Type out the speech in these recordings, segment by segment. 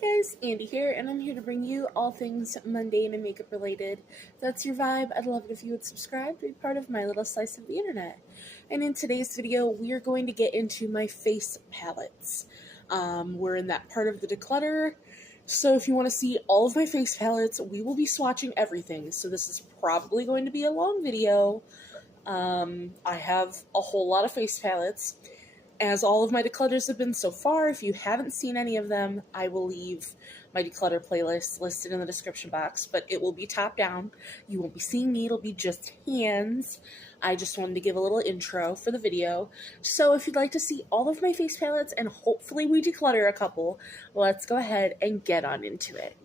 Hey guys, Andy here, and I'm here to bring you all things mundane and makeup related. If that's your vibe, I'd love it if you would subscribe to be part of my little slice of the internet. And in today's video, we are going to get into my face palettes. We're in that part of the declutter, so if you want to see all of my face palettes, we will be swatching everything. So this is probably going to be a long video. I have a whole lot of face palettes. As all of my declutters have been so far, if you haven't seen any of them, I will leave my declutter playlist listed in the description box, but it will be top down. You won't be seeing me, it'll be just hands. I just wanted to give a little intro for the video. So if you'd like to see all of my face palettes and hopefully we declutter a couple, let's go ahead and get on into it.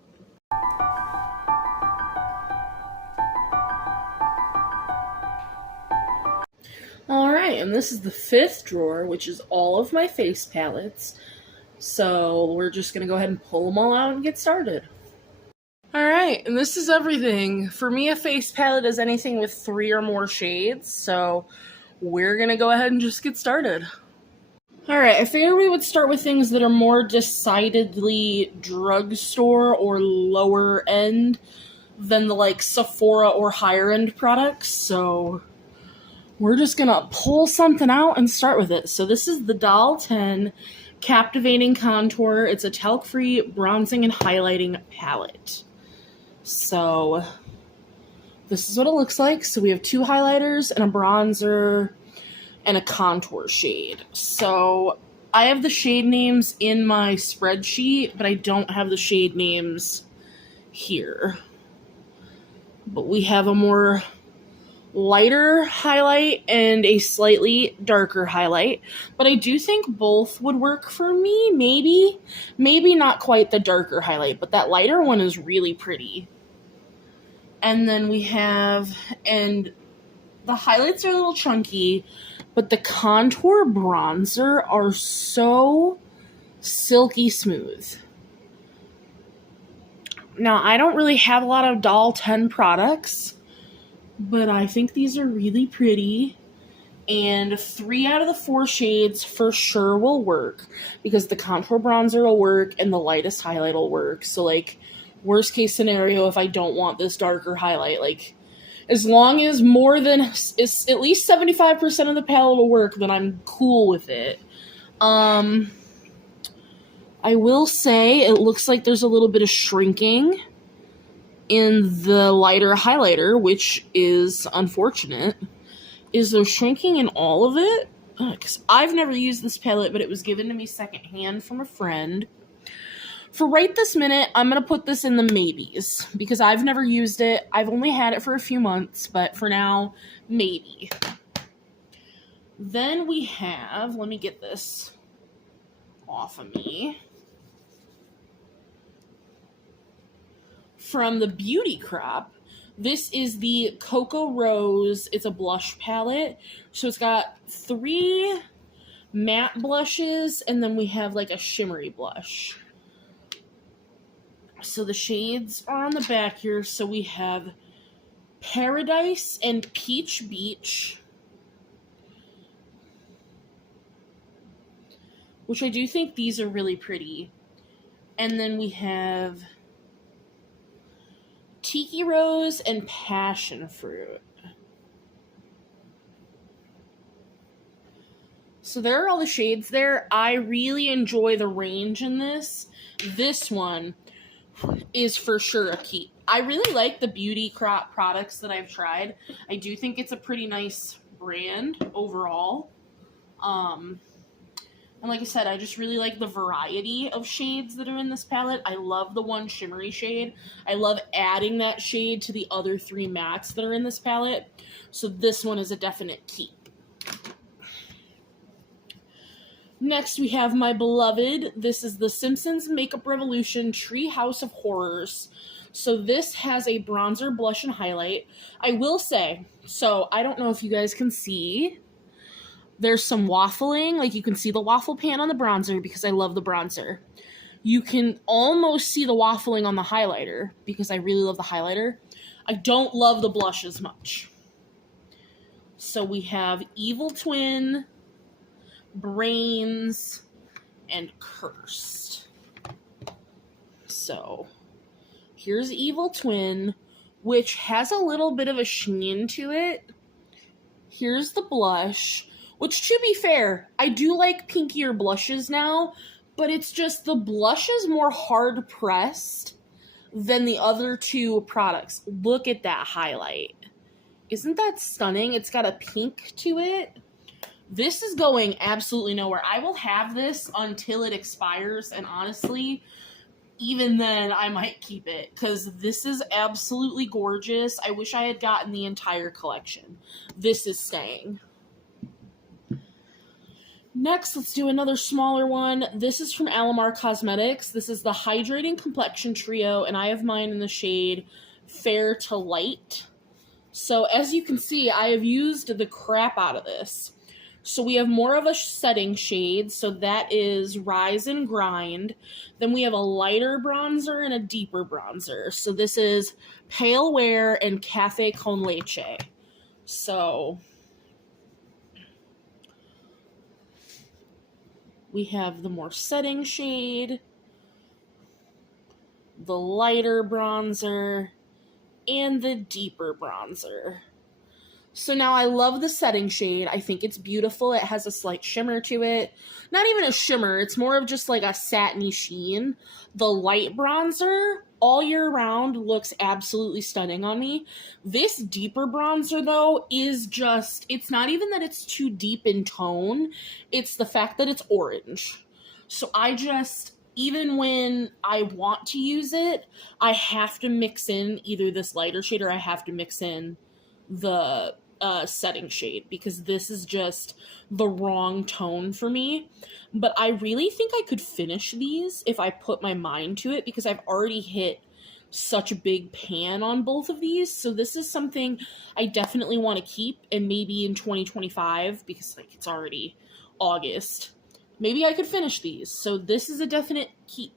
Alright, and this is the fifth drawer, which is all of my face palettes. So we're just going to go ahead and pull them all out and get started. Alright, and this is everything. For me, a face palette is anything with 3 or more shades, so we're going to go ahead and just get started. Alright, I figured we would start with things that are more decidedly drugstore or lower end than the Sephora or higher end products, so we're just gonna pull something out and start with it. So this is the Doll 10 Captivating Contour. It's a talc-free bronzing and highlighting palette. So this is what it looks like. So we have 2 highlighters and a bronzer and a contour shade. So I have the shade names in my spreadsheet, but I don't have the shade names here. But we have a more lighter highlight and a slightly darker highlight, but I do think both would work for me. Maybe not quite the darker highlight, but that lighter one is really pretty. And then we have, and the highlights are a little chunky, but the contour bronzer are so silky smooth. Now, I don't really have a lot of Doll 10 products, but I think these are really pretty, and 3 out of the 4 shades for sure will work, because the contour bronzer will work and the lightest highlight will work. So, worst case scenario, if I don't want this darker highlight, as long as at least 75% of the palette will work, then I'm cool with it. I will say it looks like there's a little bit of shrinking in the lighter highlighter, which is unfortunate. Is there shrinking in all of it? Because I've never used this palette, but it was given to me secondhand from a friend. For right this minute, I'm going to put this in the maybes, because I've never used it. I've only had it for a few months, but for now, maybe. Then we have, let me get this off of me, from the Beauty crop. This is the Cocoa Rose. It's a blush palette. So it's got 3 matte blushes, and then we have a shimmery blush. So the shades are on the back here. So we have Paradise and Peach Beach, which I do think these are really pretty. And then we have Tiki Rose and Passion Fruit. So there are all the shades there. I really enjoy the range in this. This one is for sure a keep. I really like the Beauty crop products that I've tried. I do think it's a pretty nice brand overall. And like I said, I just really like the variety of shades that are in this palette. I love the one shimmery shade. I love adding that shade to the other 3 mattes that are in this palette. So this one is a definite keep. Next, we have my beloved. This is the Simpsons Makeup Revolution Treehouse of Horrors. So this has a bronzer, blush, and highlight. I will say, so I don't know if you guys can see, there's some waffling, you can see the waffle pan on the bronzer because I love the bronzer. You can almost see the waffling on the highlighter because I really love the highlighter. I don't love the blush as much. So we have Evil Twin, Brains, and Cursed. So here's Evil Twin, which has a little bit of a sheen to it. Here's the blush, which, to be fair, I do like pinkier blushes now, but it's just the blush is more hard pressed than the other two products. Look at that highlight. Isn't that stunning? It's got a pink to it. This is going absolutely nowhere. I will have this until it expires, and honestly, even then, I might keep it, because this is absolutely gorgeous. I wish I had gotten the entire collection. This is staying. Next, let's do another smaller one. This is from Alamar Cosmetics. This is the Hydrating Complexion Trio, and I have mine in the shade Fair to Light. So, as you can see, I have used the crap out of this. So we have more of a setting shade, so that is Rise and Grind. Then we have a lighter bronzer and a deeper bronzer. So this is Pale Wear and Cafe Con Leche. So we have the more setting shade, the lighter bronzer, and the deeper bronzer. So now I love the setting shade. I think it's beautiful. It has a slight shimmer to it. Not even a shimmer. It's more of just like a satiny sheen. The light bronzer all year round looks absolutely stunning on me. This deeper bronzer, though, is just, it's not even that it's too deep in tone. It's the fact that it's orange. So I just, even when I want to use it, I have to mix in either this lighter shade or I have to mix in the setting shade, because this is just the wrong tone for me. But I really think I could finish these if I put my mind to it, because I've already hit such a big pan on both of these. So this is something I definitely want to keep, and maybe in 2025, because like it's already August, maybe I could finish these. So this is a definite keep.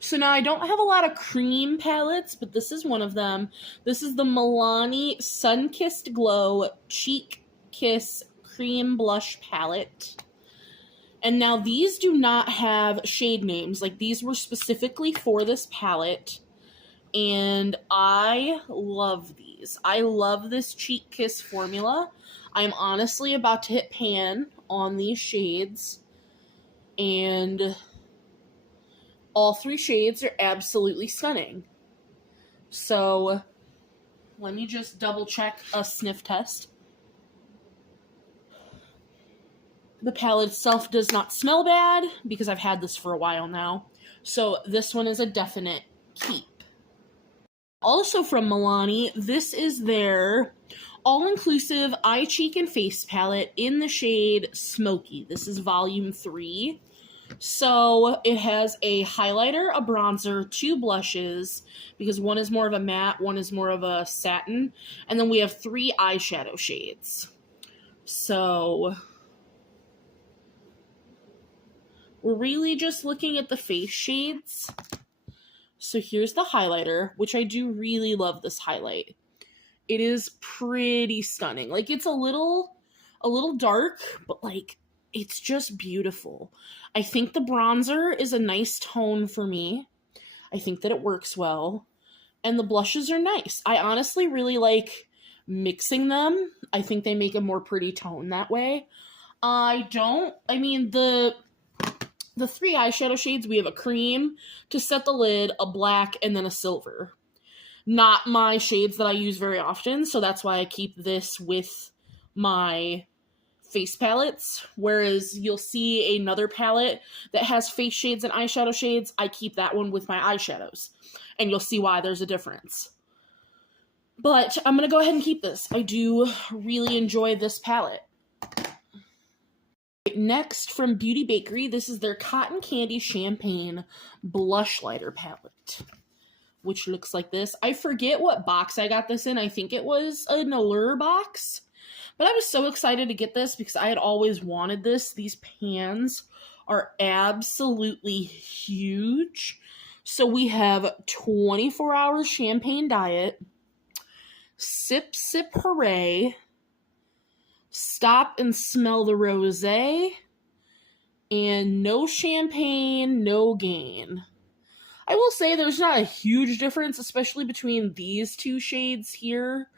So now I don't have a lot of cream palettes, but this is one of them. This is the Milani Sun-Kissed Glow Cheek Kiss Cream Blush Palette. And now these do not have shade names. Like, these were specifically for this palette. And I love these. I love this Cheek Kiss formula. I'm honestly about to hit pan on these shades. And all three shades are absolutely stunning. So let me just double check a sniff test. The palette itself does not smell bad because I've had this for a while now. So this one is a definite keep. Also from Milani, this is their all-inclusive eye, cheek, and face palette in the shade Smoky. This is volume 3. So it has a highlighter, a bronzer, 2 blushes, because one is more of a matte, one is more of a satin, and then we have 3 eyeshadow shades. So we're really just looking at the face shades. So here's the highlighter, which I do really love this highlight. It is pretty stunning. Like, it's a little dark, but like, it's just beautiful. I think the bronzer is a nice tone for me. I think that it works well. And the blushes are nice. I honestly really like mixing them. I think they make a more pretty tone that way. The 3 eyeshadow shades, we have a cream to set the lid, a black, and then a silver. Not my shades that I use very often, so that's why I keep this with my face palettes, whereas you'll see another palette that has face shades and eyeshadow shades. I keep that one with my eyeshadows, and you'll see why there's a difference. But I'm going to go ahead and keep this. I do really enjoy this palette. Next, from Beauty Bakery, this is their Cotton Candy Champagne Blush Lighter Palette, which looks like this. I forget what box I got this in. I think it was an Allure box. But I was so excited to get this because I had always wanted this. These pans are absolutely huge. So we have 24 Hours Champagne Diet, Sip Sip Hooray, Stop and Smell the Rosé, And no champagne, no gain. I will say there's not a huge difference, especially between these two shades here.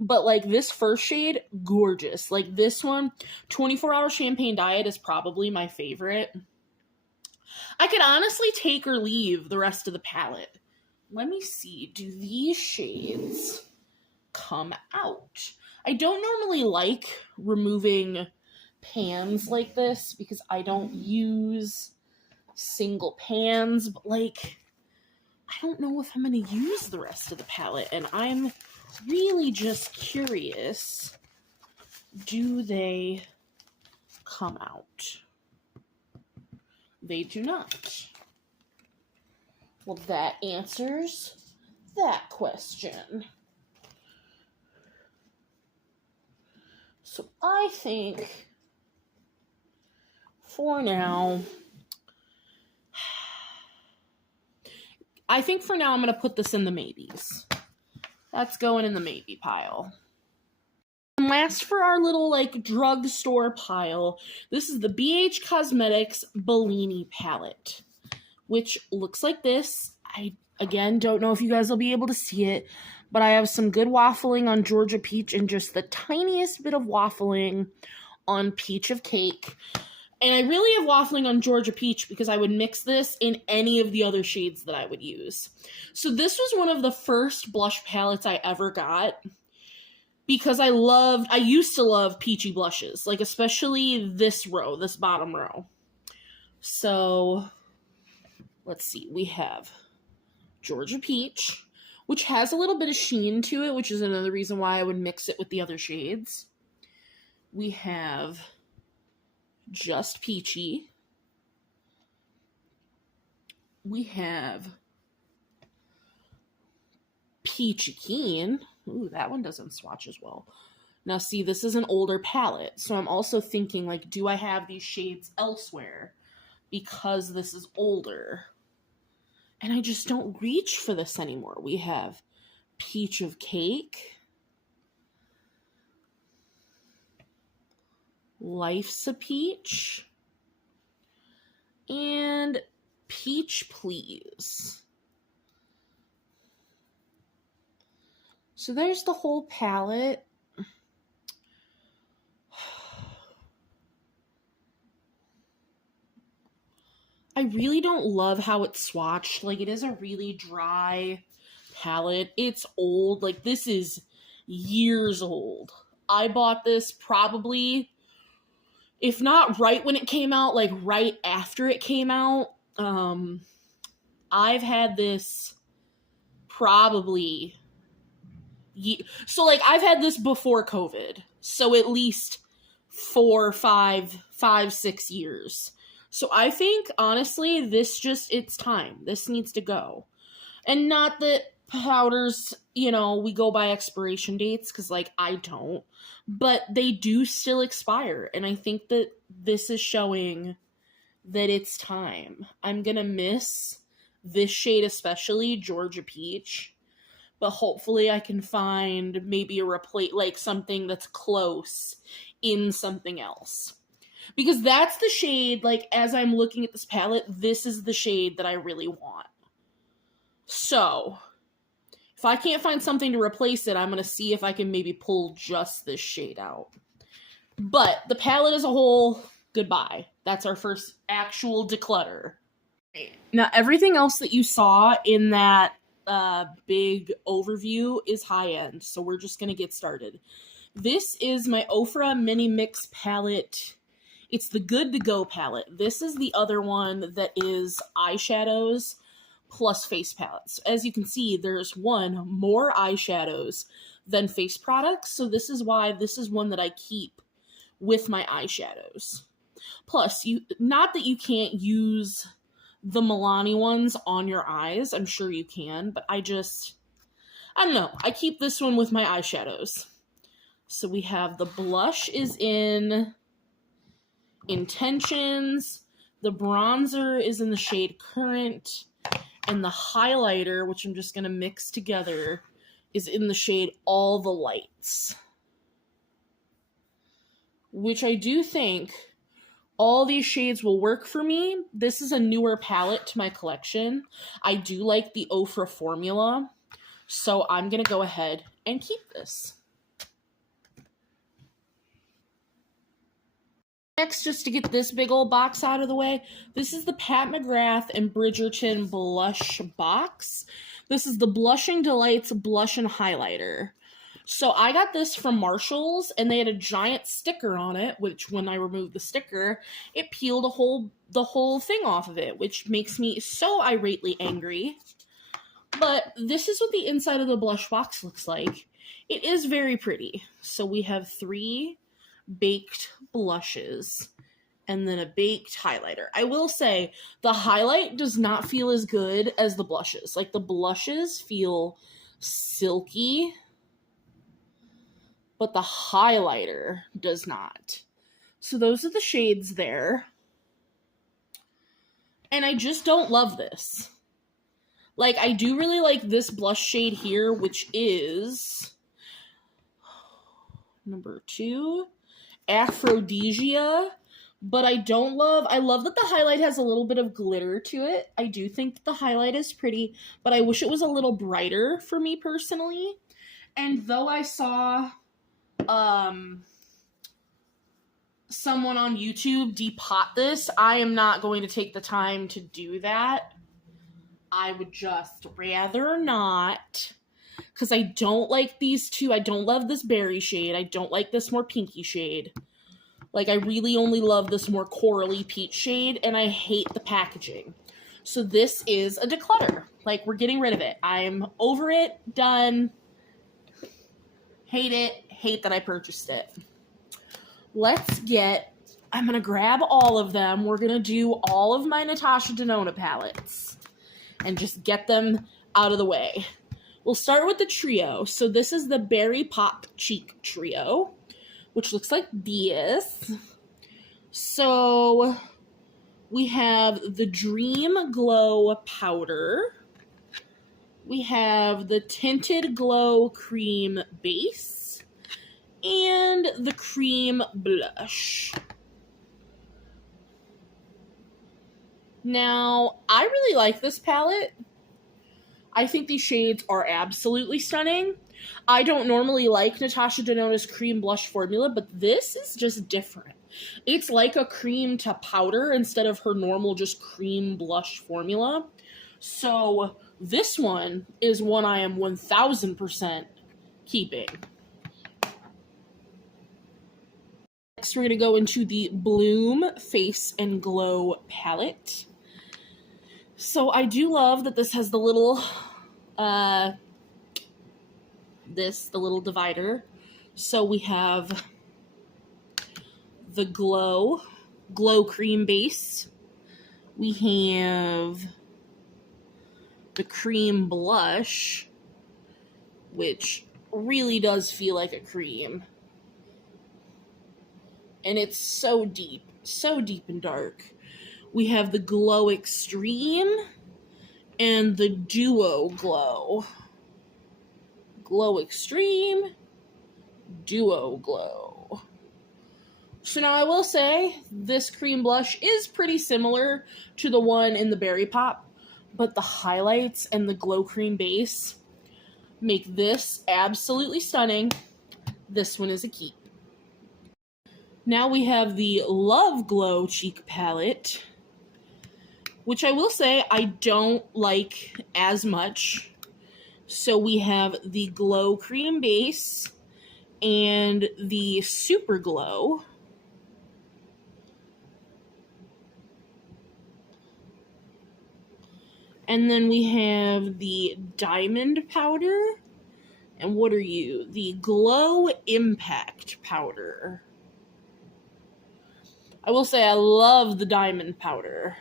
But, like, this first shade, gorgeous. Like, this one, 24-hour Champagne Diet is probably my favorite. I could honestly take or leave the rest of the palette. Let me see. Do these shades come out? I don't normally like removing pans like this because I don't use single pans, but, like, I don't know if I'm going to use the rest of the palette, and I'm really just curious, do they come out? They do not. Well, that answers that question. So I think for now, I'm going to put this in the maybes. That's going in the maybe pile. And last for our little, like, drugstore pile, this is the BH Cosmetics Bellini palette, which looks like this. I, again, don't know if you guys will be able to see it, but I have some good waffling on Georgia Peach and just the tiniest bit of waffling on Peach of Cake. And I really have waffling on Georgia Peach because I would mix this in any of the other shades that I would use. So this was one of the first blush palettes I ever got because I used to love peachy blushes, like especially this row, this bottom row. So let's see, we have Georgia Peach, which has a little bit of sheen to it, which is another reason why I would mix it with the other shades. We have Just Peachy. We have Peachy Keen. Ooh, that one doesn't swatch as well. Now, see, this is an older palette, so I'm also thinking, like, do I have these shades elsewhere because this is older? And I just don't reach for this anymore. We have Peach of Cake, Life's a Peach, and Peach Please. So there's the whole palette. I really don't love how it's swatched. Like, it is a really dry palette. It's old. Like, this is years old. I bought this probably, if not right when it came out, like right after it came out. I've had this probably, so like I've had this before COVID. So at least 4, 5, 6 years. So I think, honestly, this just, it's time. This needs to go. And not that powders, you know, we go by expiration dates, because, like, I don't. But they do still expire. And I think that this is showing that it's time. I'm going to miss this shade especially, Georgia Peach. But hopefully I can find maybe a like something that's close in something else. Because that's the shade, like, as I'm looking at this palette, this is the shade that I really want. So, if I can't find something to replace it, I'm going to see if I can maybe pull just this shade out. But the palette as a whole, goodbye. That's our first actual declutter. Now, everything else that you saw in that big overview is high-end, so we're just going to get started. This is my Ofra Mini Mix palette. It's the Good to Go palette. This is the other one that is eyeshadows plus face palettes. As you can see, there's more eyeshadows than face products, so this is why this is one that I keep with my eyeshadows. Plus, not that you can't use the Milani ones on your eyes. I'm sure you can, but I don't know. I keep this one with my eyeshadows. So we have the blush is in Intentions, the bronzer is in the shade Current, and the highlighter, which I'm just going to mix together, is in the shade All the Lights. Which I do think All these shades will work for me. This is a newer palette to my collection. I do like the Ofra formula, so I'm going to go ahead and keep this. Next, just to get this big old box out of the way, this is the Pat McGrath and Bridgerton blush box. This is the Blushing Delights Blush and Highlighter. So I got this from Marshall's, and they had a giant sticker on it, which when I removed the sticker, it peeled the whole thing off of it, which makes me so irately angry. But this is what the inside of the blush box looks like. It is very pretty. So we have 3 baked blushes and then a baked highlighter. I will say the highlight does not feel as good as the blushes. Like, the blushes feel silky, but the highlighter does not. So those are the shades there. And I just don't love this. Like, I do really like this blush shade here, which is number 2. Aphrodisia, but I love that the highlight has a little bit of glitter to it. I do think the highlight is pretty, but I wish it was a little brighter for me personally. And though I saw someone on YouTube depot this, I am not going to take the time to do that. I would just rather not, because I don't like these two. I don't love this berry shade. I don't like this more pinky shade. Like, I really only love this more corally peach shade, and I hate the packaging. So this is a declutter. Like, we're getting rid of it. I'm over it, done. Hate it, hate that I purchased it. I'm gonna grab all of them. We're gonna do all of my Natasha Denona palettes and just get them out of the way. We'll start with the trio. So this is the Berry Pop Cheek Trio, which looks like this. So we have the Dream Glow Powder. We have the Tinted Glow Cream Base. And the Cream Blush. Now, I really like this palette. I think these shades are absolutely stunning. I don't normally like Natasha Denona's cream blush formula, but this is just different. It's like a cream to powder instead of her normal just cream blush formula. So this one is one I am 1000% keeping. Next, we're going to go into the Bloom Face and Glow palette. So I do love that this has the little, the little divider. So we have the Glow Cream Base. We have the Cream Blush, which really does feel like a cream. And it's so deep and dark. We have the Glow Extreme and the Duo Glow. Glow Extreme, Duo Glow. So now I will say this cream blush is pretty similar to the one in the Berry Pop, but the highlights and the Glow Cream Base make this absolutely stunning. This one is a keep. Now we have the Love Glow Cheek Palette, which I will say I don't like as much. So we have the Glow Cream Base and the Super Glow. And then we have the Diamond Powder. And what are you? The Glow Impact Powder. I will say I love the Diamond Powder.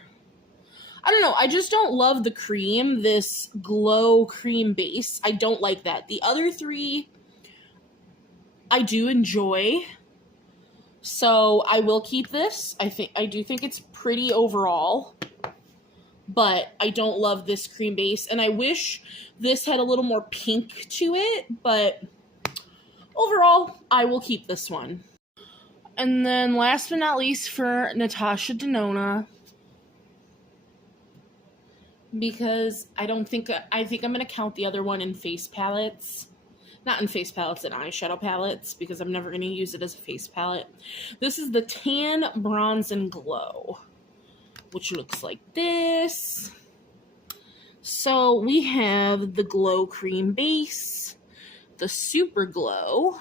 I don't know, I just don't love the cream, this Glow Cream Base. I don't like that. The other three, I do enjoy. So I will keep this. I do think it's pretty overall. But I don't love this cream base. And I wish this had a little more pink to it. But overall, I will keep this one. And then last but not least for Natasha Denona, because I think I'm going to count the other one in face palettes. Not in face palettes, in eyeshadow palettes, because I'm never going to use it as a face palette. This is the Tan, Bronze, and Glow, which looks like this. So we have the Glow Cream Base, the Super Glow,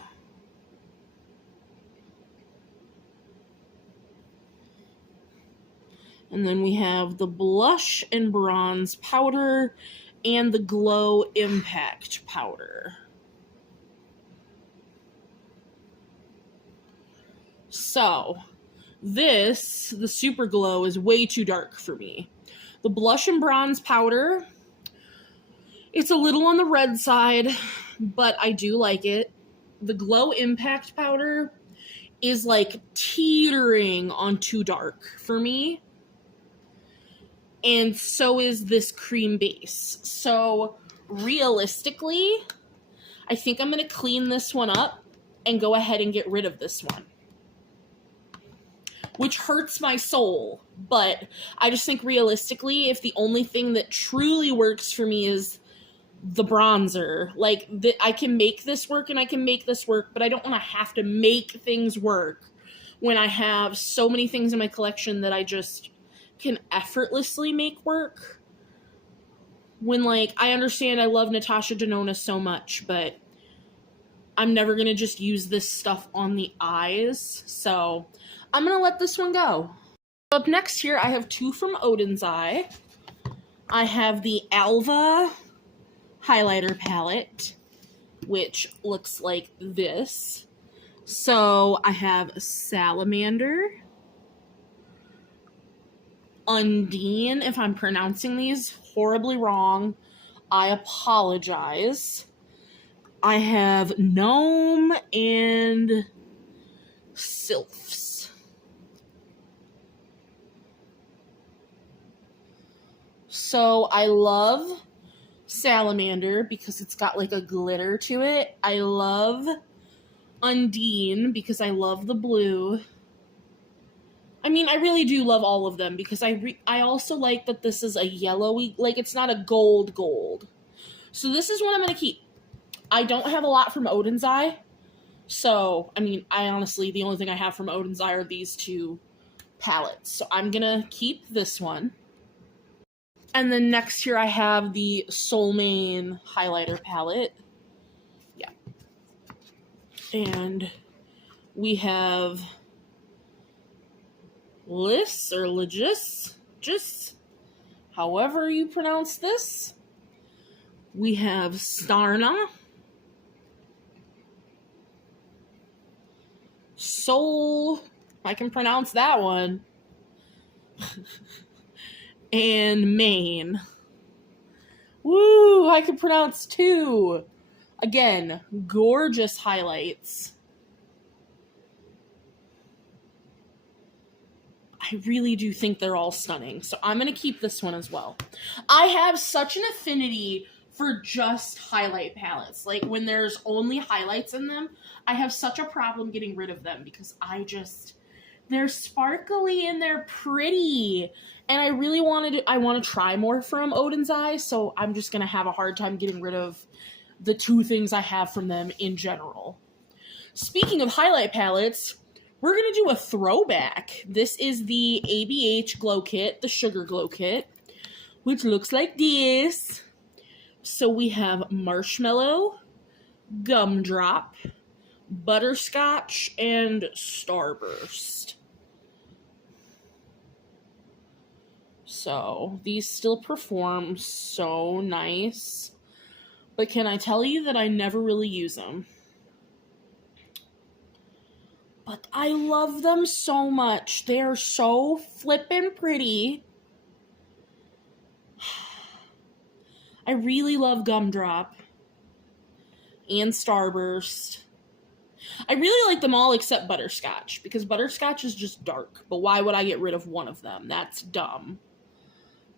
and then we have the Blush and Bronze Powder and the Glow Impact Powder. So, the Super Glow is way too dark for me. The Blush and Bronze Powder, it's a little on the red side, but I do like it. The Glow Impact Powder is like teetering on too dark for me. And so is this cream base. So, realistically, I think I'm going to clean this one up and go ahead and get rid of this one, which hurts my soul. But I just think realistically, if the only thing that truly works for me is the bronzer, like, I can make this work and I can make this work, but I don't want to have to make things work when I have so many things in my collection that I just can effortlessly make work. When, like, I understand I love Natasha Denona so much, but I'm never going to just use this stuff on the eyes, so I'm going to let this one go. Up next here, I have two from Odin's Eye. I have the Alva highlighter palette, which looks like this. So I have Salamander, Undine, if I'm pronouncing these horribly wrong, I apologize. I have Gnome and Sylphs. So I love Salamander because it's got like a glitter to it. I love Undine because I love the blue. I mean, I really do love all of them because I also like that this is a yellowy, like, it's not a gold. So this is what I'm going to keep. I don't have a lot from Odin's Eye. So, I mean, I honestly, the only thing I have from Odin's Eye are these two palettes. So I'm going to keep this one. And then next here I have the Soul Mane highlighter palette. Yeah. And we have Liss or Legis, just however you pronounce this. We have Starna, Soul, I can pronounce that one, and Mane. Woo, I can pronounce two. Again, gorgeous highlights. I really do think they're all stunning, so I'm going to keep this one as well. I have such an affinity for just highlight palettes. Like, when there's only highlights in them, I have such a problem getting rid of them because they're sparkly and they're pretty. And I really want to try more from Odin's Eye, so I'm just going to have a hard time getting rid of the two things I have from them in general. Speaking of highlight palettes, we're going to do a throwback. This is the ABH Glow Kit, the Sugar Glow Kit, which looks like this. So we have Marshmallow, Gumdrop, Butterscotch, and Starburst. So these still perform so nice. But can I tell you that I never really use them? But I love them so much. They are so flippin' pretty. I really love Gumdrop and Starburst. I really like them all except Butterscotch, because Butterscotch is just dark. But why would I get rid of one of them? That's dumb.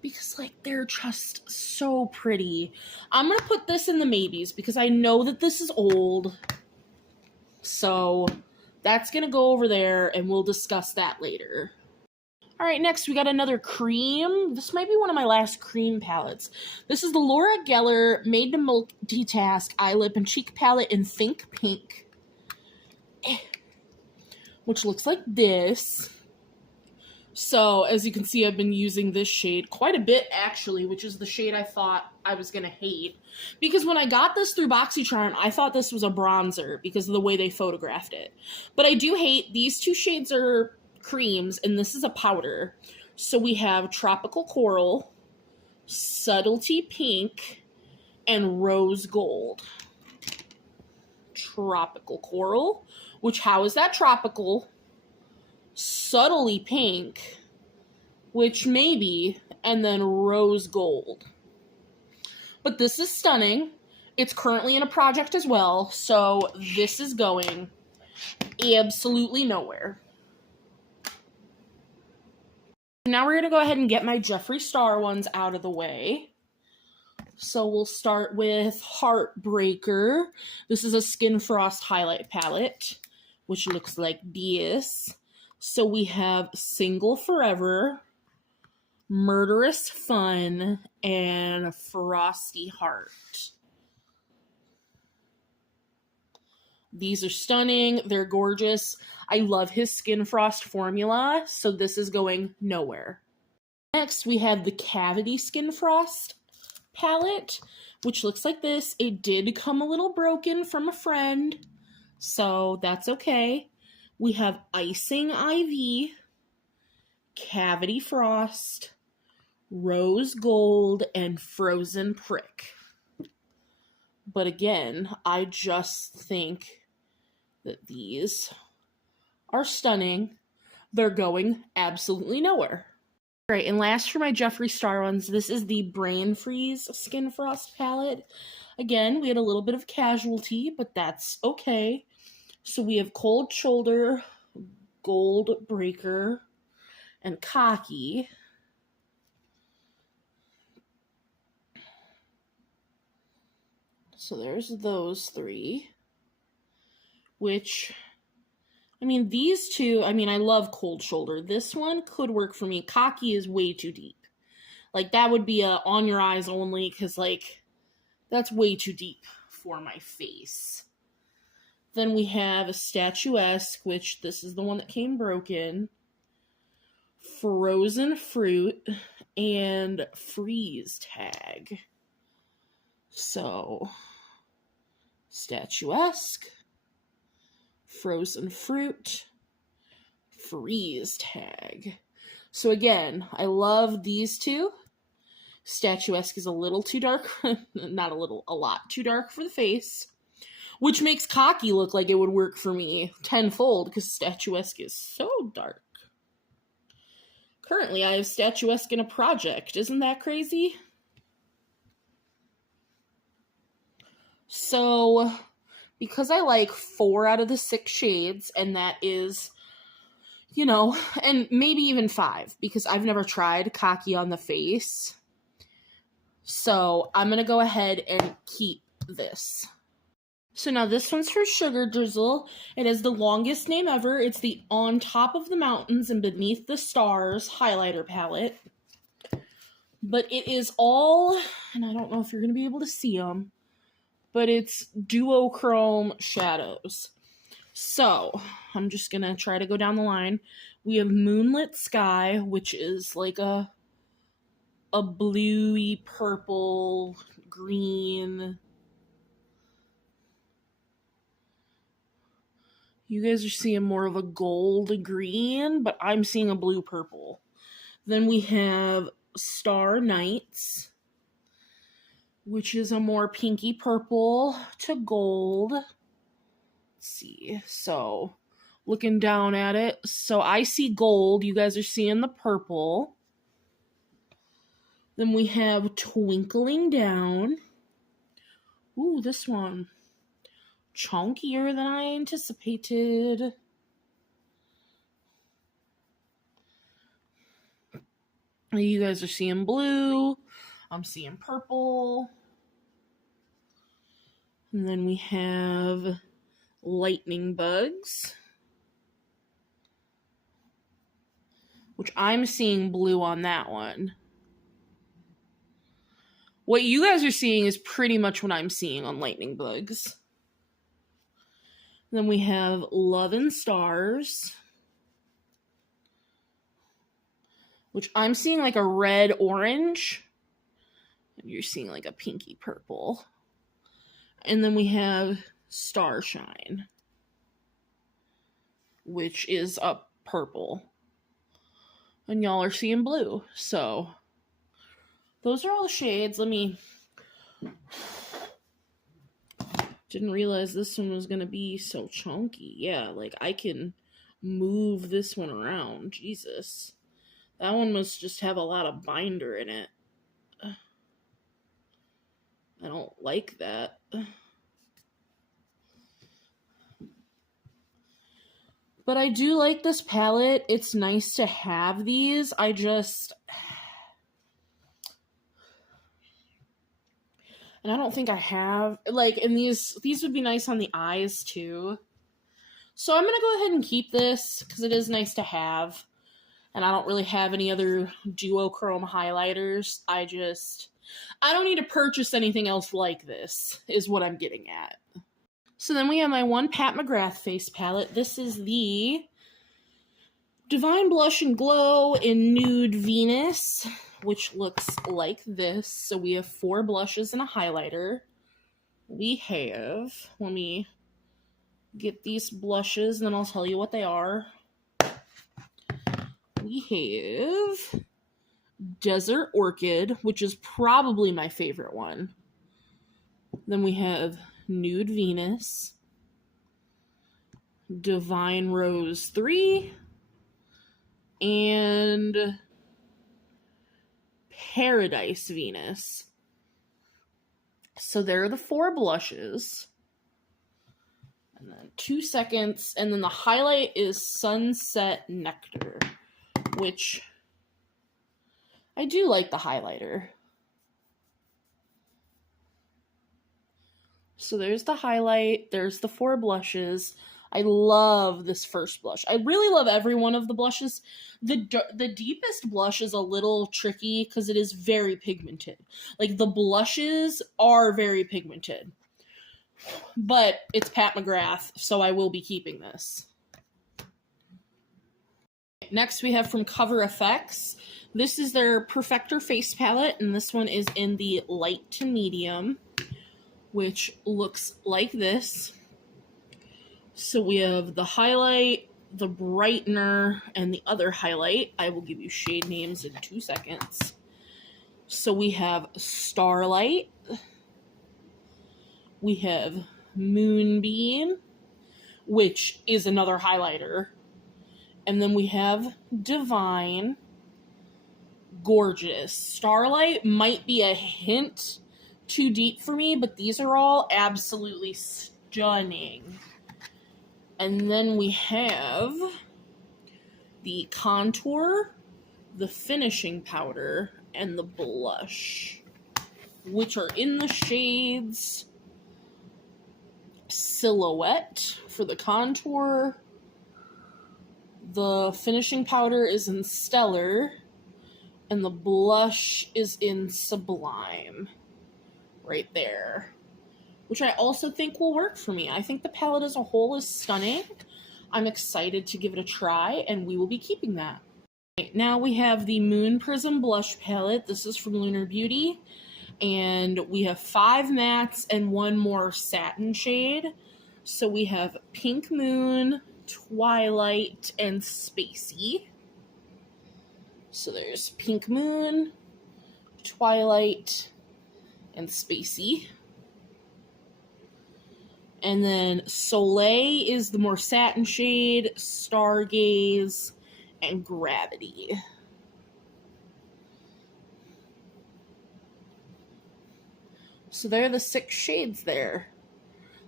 Because, like, they're just so pretty. I'm going to put this in the maybes because I know that this is old. So that's going to go over there, and we'll discuss that later. All right, next we got another cream. This might be one of my last cream palettes. This is the Laura Geller Made to Multitask Eye, Lip, and Cheek palette in Think Pink, which looks like this. So, as you can see, I've been using this shade quite a bit, actually, which is the shade I thought I was going to hate. Because when I got this through BoxyCharm, I thought this was a bronzer because of the way they photographed it. But I do hate, these two shades are creams, and this is a powder. So we have Tropical Coral, Subtlety Pink, and Rose Gold. Tropical Coral, which, how is that tropical? Subtly Pink, which maybe, and then Rose Gold. But this is stunning. It's currently in a project as well, so this is going absolutely nowhere. Now we're going to go ahead and get my Jeffree Star ones out of the way. So we'll start with Heartbreaker. This is a Skin Frost highlight palette, which looks like this. So we have Single Forever, Murderous Fun, and Frosty Heart. These are stunning. They're gorgeous. I love his Skin Frost formula, so this is going nowhere. Next, we have the Cavity Skin Frost palette, which looks like this. It did come a little broken from a friend, so that's okay. We have Icing Ivy, Cavity Frost, Rose Gold, and Frozen Prick. But again, I just think that these are stunning. They're going absolutely nowhere. All right, and last for my Jeffree Star ones, this is the Brain Freeze Skin Frost palette. Again, we had a little bit of casualty, but that's okay. So we have Cold Shoulder, Gold Breaker, and Cocky. So there's those three. Which, I mean, these two, I mean, I love Cold Shoulder. This one could work for me. Cocky is way too deep. Like, that would be a on your eyes only, because, like, that's way too deep for my face. Then we have a Statuesque, which this is the one that came broken. Frozen Fruit and Freeze Tag. So, Statuesque, Frozen Fruit, Freeze Tag. So again, I love these two. Statuesque is a little too dark, not a little, a lot too dark for the face, which makes Cocky look like it would work for me tenfold because Statuesque is so dark. Currently, I have Statuesque in a project. Isn't that crazy? So, because I like 4 out of the 6 shades, and that is, you know, and maybe even 5, because I've never tried Cocky on the face. So, I'm going to go ahead and keep this. So now this one's for Sugar Drizzle. It has the longest name ever. It's the On Top of the Mountains and Beneath the Stars highlighter palette. But it is all, and I don't know if you're going to be able to see them, but it's duochrome shadows. So, I'm just going to try to go down the line. We have Moonlit Sky, which is like a bluey, purple, green. You guys are seeing more of a gold green, but I'm seeing a blue purple. Then we have Star Nights, which is a more pinky purple to gold. Let's see. So, looking down at it. So, I see gold. You guys are seeing the purple. Then we have Twinkling Down. Ooh, this one. Chunkier than I anticipated. You guys are seeing blue. I'm seeing purple. And then we have Lightning Bugs. which I'm seeing blue on that one. What you guys are seeing is pretty much what I'm seeing on Lightning Bugs. Then we have Love and Stars, which I'm seeing like a red-orange. And you're seeing like a pinky purple. And then we have Starshine, which is a purple. And y'all are seeing blue. So those are all shades. Didn't realize this one was going to be so chunky. Yeah, like I can move this one around. Jesus. That one must just have a lot of binder in it. I don't like that. But I do like this palette. It's nice to have these. And I don't think I have, like, and these would be nice on the eyes, too. So I'm going to go ahead and keep this, because it is nice to have. And I don't really have any other duochrome highlighters. I don't need to purchase anything else like this, is what I'm getting at. So then we have my one Pat McGrath face palette. This is the Divine Blush and Glow in Nude Venus, which looks like this. So we have 4 blushes and a highlighter. We have, let me get these blushes and then I'll tell you what they are. We have Desert Orchid, which is probably my favorite one. Then we have Nude Venus, Divine Rose 3, and Paradise Venus. So there are the 4 blushes. And then 2 seconds. And then the highlight is Sunset Nectar, which I do like the highlighter. So there's the highlight. There's the 4 blushes. I love this first blush. I really love every one of the blushes. The deepest blush is a little tricky because it is very pigmented. Like, the blushes are very pigmented. But it's Pat McGrath, so I will be keeping this. Next, we have from Cover FX. This is their Perfector Face Palette, and this one is in the light to medium, which looks like this. So we have the highlight, the brightener, and the other highlight. I will give you shade names in 2 seconds. So we have Starlight. We have Moonbeam, which is another highlighter. And then we have Divine, Gorgeous. Starlight might be a hint too deep for me, but these are all absolutely stunning. And then we have the contour, the finishing powder, and the blush, which are in the shades Silhouette for the contour. The finishing powder is in Stellar, and the blush is in Sublime, right there, which I also think will work for me. I think the palette as a whole is stunning. I'm excited to give it a try, and we will be keeping that. Right, now we have the Moon Prism Blush Palette. This is from Lunar Beauty, and we have 5 mattes and 1 more satin shade. So we have Pink Moon, Twilight, and Spacey. So there's Pink Moon, Twilight, and Spacey. And then Soleil is the more satin shade, Stargaze, and Gravity. So there are the 6 shades there.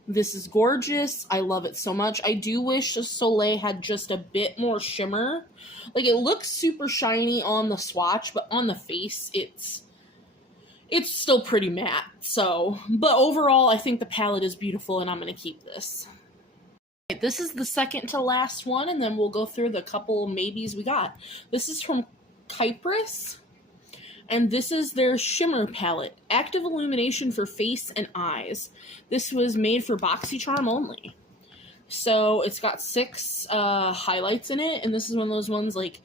This is gorgeous. I love it so much. I do wish Soleil had just a bit more shimmer. Like, it looks super shiny on the swatch, but on the face, it's still pretty matte. So, but overall, I think the palette is beautiful, and I'm going to keep this. This is the second to last one, and then we'll go through the couple maybes we got. This is from Kypris, and this is their shimmer palette. Active illumination for face and eyes. This was made for BoxyCharm only. So it's got 6 highlights in it, and this is one of those ones, like,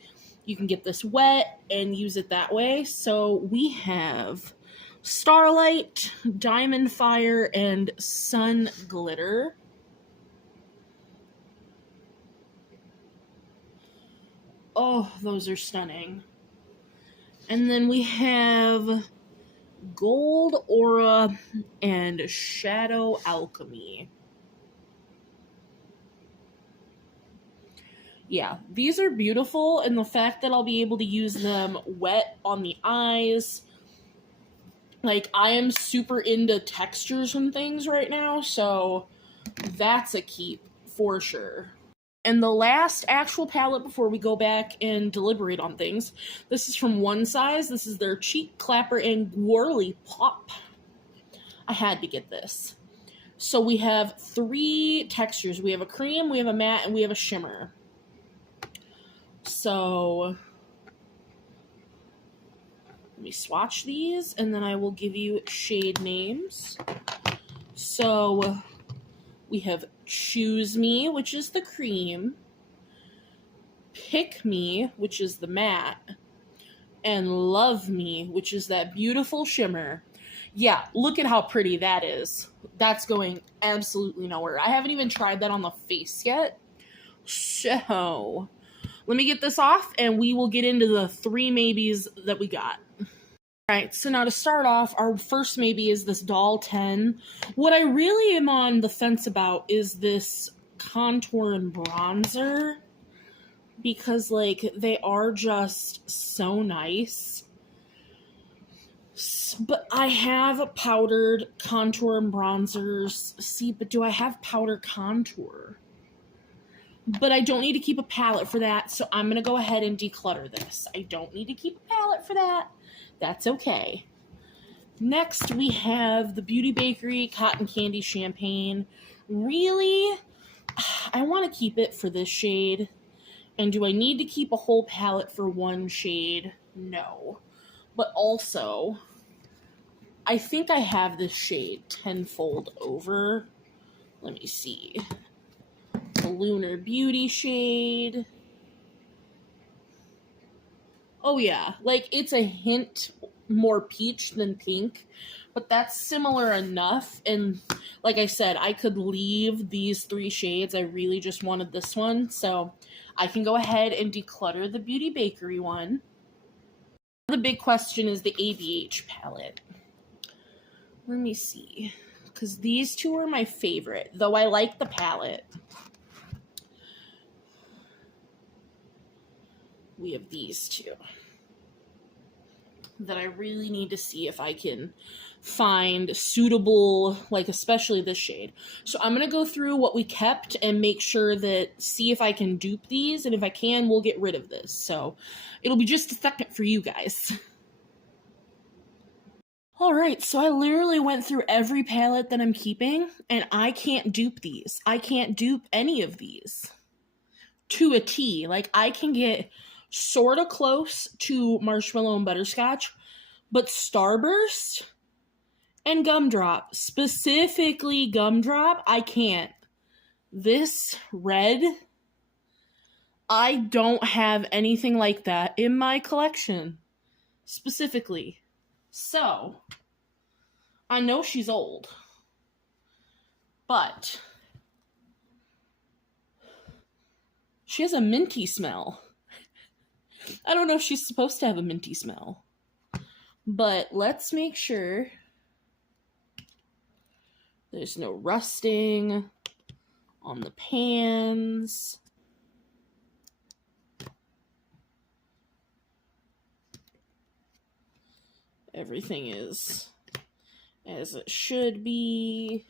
you can get this wet and use it that way. So we have Starlight, Diamond Fire, and Sun Glitter. Oh, those are stunning. And then we have Gold Aura and Shadow Alchemy. Yeah, these are beautiful, and the fact that I'll be able to use them wet on the eyes. Like, I am super into textures and things right now, so that's a keep for sure. And the last actual palette before we go back and deliberate on things, this is from One Size. This is their Cheek Clapper and Whirly Pop. I had to get this. So we have 3 textures. We have a cream, we have a matte, and we have a shimmer. So let me swatch these, and then I will give you shade names. So we have Choose Me, which is the cream, Pick Me, which is the matte, and Love Me, which is that beautiful shimmer. Yeah, look at how pretty that is. That's going absolutely nowhere. I haven't even tried that on the face yet. So let me get this off, and we will get into the 3 maybes that we got. Alright, so now to start off, our first maybe is this Doll 10. What I really am on the fence about is this contour and bronzer, because, like, they are just so nice. But I have powdered contour and bronzers. See, but do I have powder contour? But I don't need to keep a palette for that, so I'm going to go ahead and declutter this. I don't need to keep a palette for that. That's okay. Next, we have the Beauty Bakery Cotton Candy Champagne. Really, I want to keep it for this shade. And do I need to keep a whole palette for one shade? No. But also, I think I have this shade tenfold over. Let me see. The Lunar Beauty shade. Oh yeah, like, it's a hint more peach than pink, but that's similar enough. And like I said, I could leave these 3 shades. I really just wanted this one, so I can go ahead and declutter the Beauty Bakery one. The big question is the ABH palette. Let me see, because these 2 are my favorite, though I like the palette. We have these 2 that I really need to see if I can find suitable, like, especially this shade. So I'm going to go through what we kept and make sure that, see if I can dupe these, and if I can, we'll get rid of this. So it'll be just a second for you guys. Alright, so I literally went through every palette that I'm keeping, and I can't dupe these. I can't dupe any of these to a T. Like, I can get sort of close to Marshmallow and Butterscotch, but Starburst and Gumdrop, specifically Gumdrop, I can't. This red, I don't have anything like that in my collection, specifically. So, I know she's old, but she has a minty smell. I don't know if she's supposed to have a minty smell. But let's make sure there's no rusting on the pans. Everything is as it should be.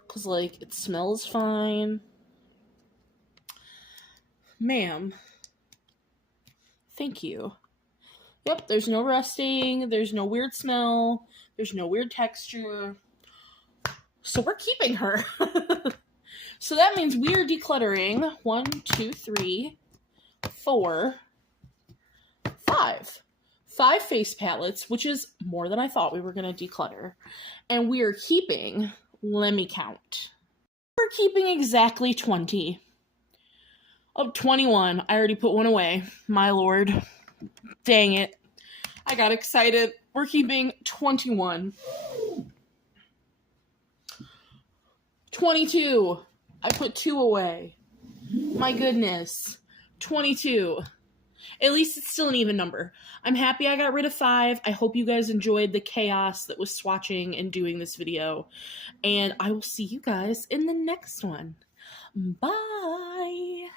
Because, like, it smells fine. Ma'am, thank you. Yep, there's no rusting, there's no weird smell, there's no weird texture. So we're keeping her. So that means we are decluttering 1, 2, 3, 4, 5. 5 face palettes, which is more than I thought we were going to declutter. And we are keeping, let me count. We're keeping exactly 20. Oh, 21. I already put one away. My lord. Dang it. I got excited. We're keeping 21. 22. I put 2 away. My goodness. 22. At least it's still an even number. I'm happy I got rid of 5. I hope you guys enjoyed the chaos that was swatching and doing this video. And I will see you guys in the next one. Bye.